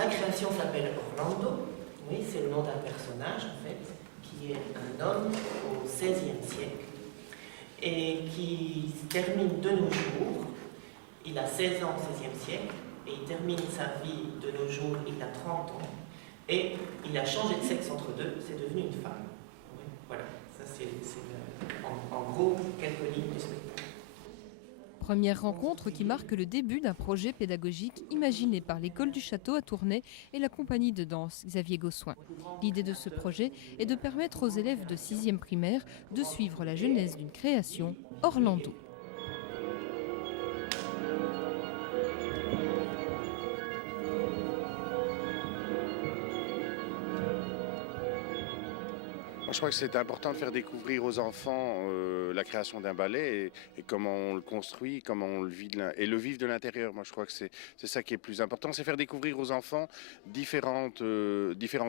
La création s'appelle Orlando, oui, c'est le nom d'un personnage en fait, qui est un homme au XVIe siècle et qui termine de nos jours, il a 16 ans au XVIe siècle, et il termine sa vie de nos jours, il a 30 ans, et il a changé de sexe entre deux, c'est devenu une femme. Oui, voilà, ça c'est en gros quelques lignes du spectacle. Première rencontre qui marque le début d'un projet pédagogique imaginé par l'école du château à Tournai et la compagnie de danse Xavier Gossuin. L'idée de ce projet est de permettre aux élèves de 6e primaire de suivre la genèse d'une création, Orlando. Je crois que c'est important de faire découvrir aux enfants la création d'un ballet et comment on le construit, comment on le vit et le vivre de l'intérieur. Moi, je crois que c'est ça qui est plus important, c'est faire découvrir aux enfants différents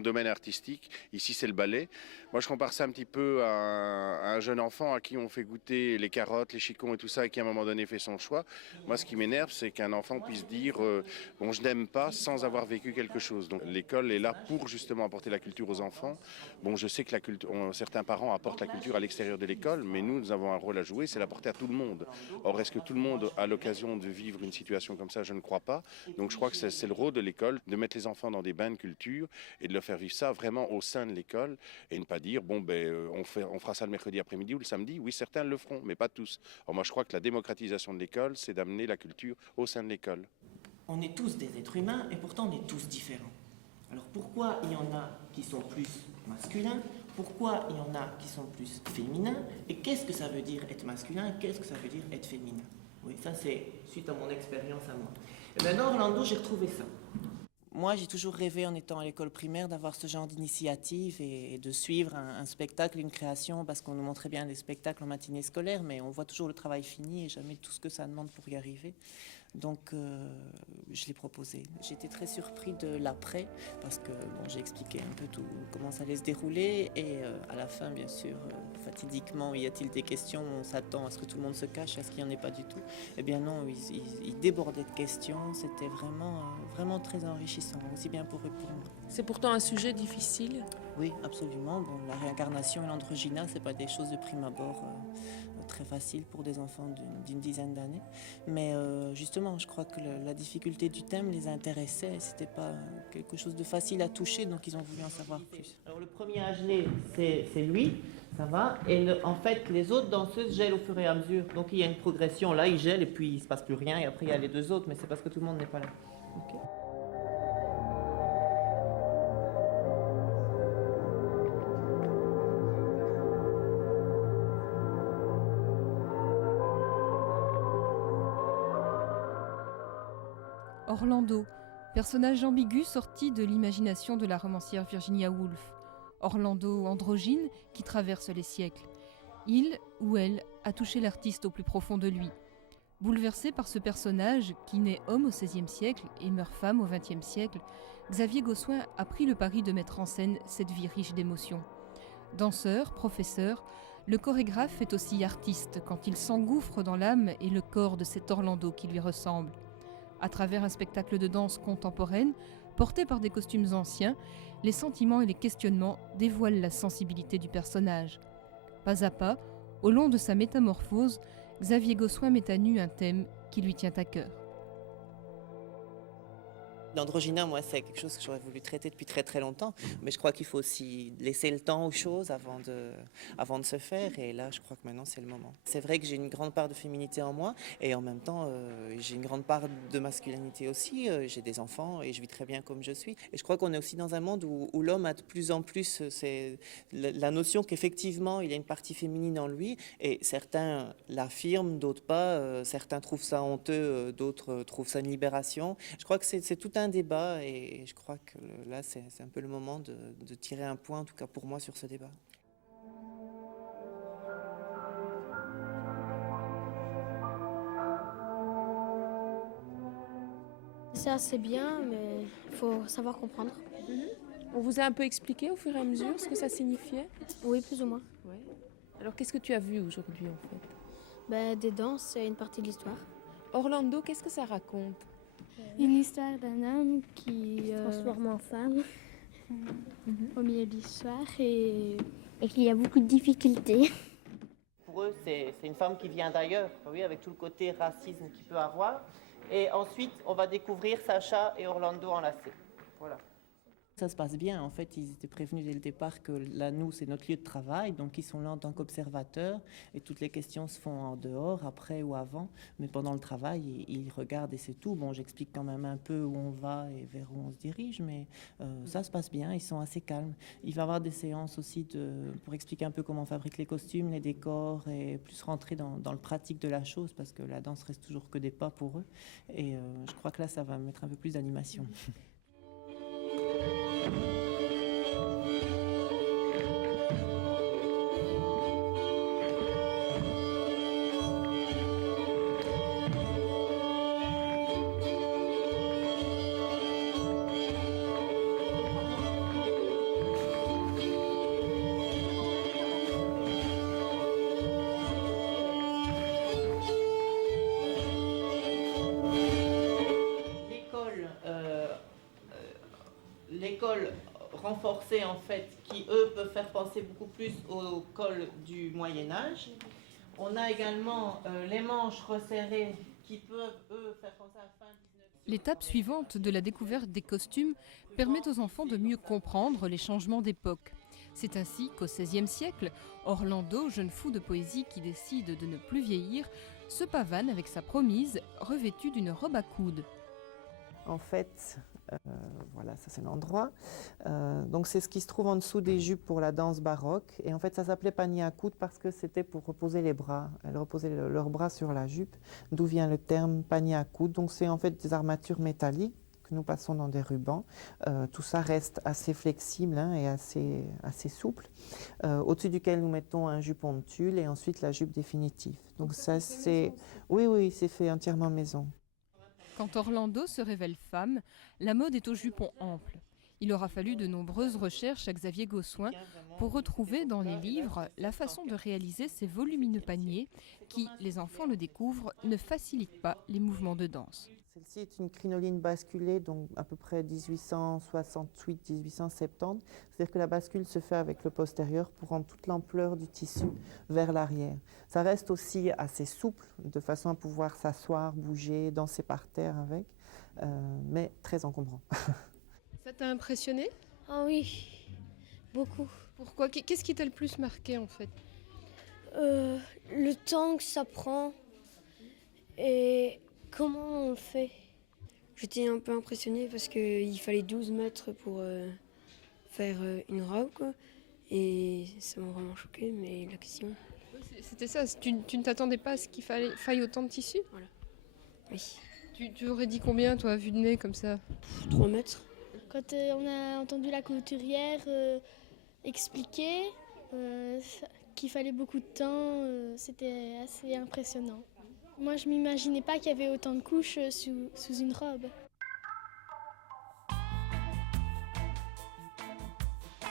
domaines artistiques. Ici, c'est le ballet. Moi, je compare ça un petit peu à un jeune enfant à qui on fait goûter les carottes, les chicons et tout ça, et qui à un moment donné fait son choix. Moi, ce qui m'énerve, c'est qu'un enfant puisse dire bon, je n'aime pas sans avoir vécu quelque chose. Donc, l'école est là pour justement apporter la culture aux enfants. Bon, je sais que la culture certains parents apportent la culture à l'extérieur de l'école, mais nous avons un rôle à jouer, c'est l'apporter à tout le monde. Or, est-ce que tout le monde a l'occasion de vivre une situation comme ça? Je ne crois pas. Donc, je crois que c'est le rôle de l'école de mettre les enfants dans des bains de culture et de leur faire vivre ça vraiment au sein de l'école et ne pas dire, bon, on fera ça le mercredi après-midi ou le samedi. Oui, certains le feront, mais pas tous. Or, moi, je crois que la démocratisation de l'école, c'est d'amener la culture au sein de l'école. On est tous des êtres humains et pourtant on est tous différents. Alors pourquoi il y en a qui sont plus masculins? Pourquoi il y en a qui sont plus féminins? Et qu'est-ce que ça veut dire être masculin et qu'est-ce que ça veut dire être féminin? Oui, ça c'est suite à mon expérience à moi. Et maintenant, à Orlando, j'ai retrouvé ça. Moi, j'ai toujours rêvé en étant à l'école primaire d'avoir ce genre d'initiative et de suivre un spectacle, une création, parce qu'on nous montrait bien des spectacles en matinée scolaire, mais on voit toujours le travail fini et jamais tout ce que ça demande pour y arriver. Donc, je l'ai proposé. J'étais très surpris de l'après, parce que bon, j'ai expliqué un peu tout, comment ça allait se dérouler, et à la fin, bien sûr, fatidiquement, y a-t-il des questions? On s'attend à ce que tout le monde se cache, à ce qu'il n'y en ait pas du tout. Eh bien non, ils débordaient de questions, c'était vraiment très enrichissant, aussi bien pour eux que pour moi. C'est pourtant un sujet difficile. Oui, absolument. Bon, la réincarnation et l'androgyna, c'est pas des choses de prime abord très faciles pour des enfants d'une dizaine d'années. Mais justement, je crois que la difficulté du thème les intéressait. C'était pas quelque chose de facile à toucher, donc ils ont voulu en savoir plus. Alors le premier à geler, c'est lui, ça va. Et en fait, les autres danseuses gèlent au fur et à mesure. Donc il y a une progression. Là, ils gèlent et puis il se passe plus rien. Et après, il y a les deux autres, mais c'est parce que tout le monde n'est pas là. Okay. Orlando, personnage ambigu sorti de l'imagination de la romancière Virginia Woolf. Orlando androgyne qui traverse les siècles. Il ou elle a touché l'artiste au plus profond de lui. Bouleversé par ce personnage qui naît homme au XVIe siècle et meurt femme au XXe siècle, Xavier Gossuin a pris le pari de mettre en scène cette vie riche d'émotions. Danseur, professeur, le chorégraphe est aussi artiste quand il s'engouffre dans l'âme et le corps de cet Orlando qui lui ressemble. À travers un spectacle de danse contemporaine, porté par des costumes anciens, les sentiments et les questionnements dévoilent la sensibilité du personnage. Pas à pas, au long de sa métamorphose, Xavier Gossuin met à nu un thème qui lui tient à cœur. L'androgyna, moi, c'est quelque chose que j'aurais voulu traiter depuis très très longtemps, mais je crois qu'il faut aussi laisser le temps aux choses avant de se faire, et là, je crois que maintenant, c'est le moment. C'est vrai que j'ai une grande part de féminité en moi, et en même temps, j'ai une grande part de masculinité aussi. J'ai des enfants, et je vis très bien comme je suis. Et je crois qu'on est aussi dans un monde où l'homme a de plus en plus la notion qu'effectivement, il y a une partie féminine en lui, et certains l'affirment, d'autres pas. Certains trouvent ça honteux, d'autres trouvent ça une libération. Je crois que c'est tout un débat et je crois que là, c'est un peu le moment de tirer un point, en tout cas pour moi, sur ce débat. C'est assez bien, mais il faut savoir comprendre. On vous a un peu expliqué au fur et à mesure ce que ça signifiait? Oui, plus ou moins. Ouais. Alors qu'est-ce que tu as vu aujourd'hui en fait? Des danses, c'est une partie de l'histoire. Orlando, qu'est-ce que ça raconte? Une histoire d'un homme qui se transforme en femme au milieu de l'histoire et et qu'il y a beaucoup de difficultés. Pour eux, c'est une femme qui vient d'ailleurs, oui, avec tout le côté racisme qu'il peut avoir. Et ensuite, on va découvrir Sacha et Orlando enlacés. Voilà. Ça se passe bien, en fait, ils étaient prévenus dès le départ que là, nous, c'est notre lieu de travail, donc ils sont là en tant qu'observateurs, et toutes les questions se font en dehors, après ou avant, mais pendant le travail, ils regardent et c'est tout. Bon, j'explique quand même un peu où on va et vers où on se dirige, mais ça se passe bien, ils sont assez calmes. Il va y avoir des séances aussi pour expliquer un peu comment on fabrique les costumes, les décors, et plus rentrer dans le pratique de la chose, parce que la danse reste toujours que des pas pour eux, et je crois que là, ça va mettre un peu plus d'animation. L'école renforcée, en fait, qui, eux, peuvent faire penser beaucoup plus au col du Moyen-Âge. On a également les manches resserrées qui peuvent, eux, faire penser à la fin 19e. L'étape suivante de la découverte des costumes permet aux enfants de mieux comprendre les changements d'époque. C'est ainsi qu'au XVIe siècle, Orlando, jeune fou de poésie qui décide de ne plus vieillir, se pavane avec sa promise, revêtue d'une robe à coudes. En fait, voilà, ça c'est l'endroit. Donc c'est ce qui se trouve en dessous des jupes pour la danse baroque. Et en fait, ça s'appelait panier à coudes parce que c'était pour reposer les bras. Elles reposaient leurs bras sur la jupe, d'où vient le terme panier à coudes. Donc c'est en fait des armatures métalliques que nous passons dans des rubans. Tout ça reste assez flexible et assez souple. Au-dessus duquel nous mettons un jupon de tulle et ensuite la jupe définitive. Donc ça c'est... Oui, c'est fait entièrement maison. Quand Orlando se révèle femme, la mode est au jupon ample. Il aura fallu de nombreuses recherches à Xavier Gossuin pour retrouver dans les livres la façon de réaliser ces volumineux paniers qui, les enfants le découvrent, ne facilitent pas les mouvements de danse. Celle-ci est une crinoline basculée, donc à peu près 1868-1870. C'est-à-dire que la bascule se fait avec le postérieur pour rendre toute l'ampleur du tissu vers l'arrière. Ça reste aussi assez souple, de façon à pouvoir s'asseoir, bouger, danser par terre avec, mais très encombrant. Ça t'a impressionné? Ah oui, beaucoup. Pourquoi? Qu'est-ce qui t'a le plus marqué en fait? Le temps que ça prend et comment on le fait. J'étais un peu impressionnée parce qu'il fallait 12 mètres pour faire une robe, quoi. Et ça m'a vraiment choquée, mais la question... C'était ça, tu ne t'attendais pas à ce qu'il faille autant de tissu? Voilà. Oui. Tu aurais dit combien, toi, vu de nez, comme ça? 3 mètres. quand on a entendu la couturière expliquer qu'il fallait beaucoup de temps, c'était assez impressionnant. Moi, je m'imaginais pas qu'il y avait autant de couches sous une robe.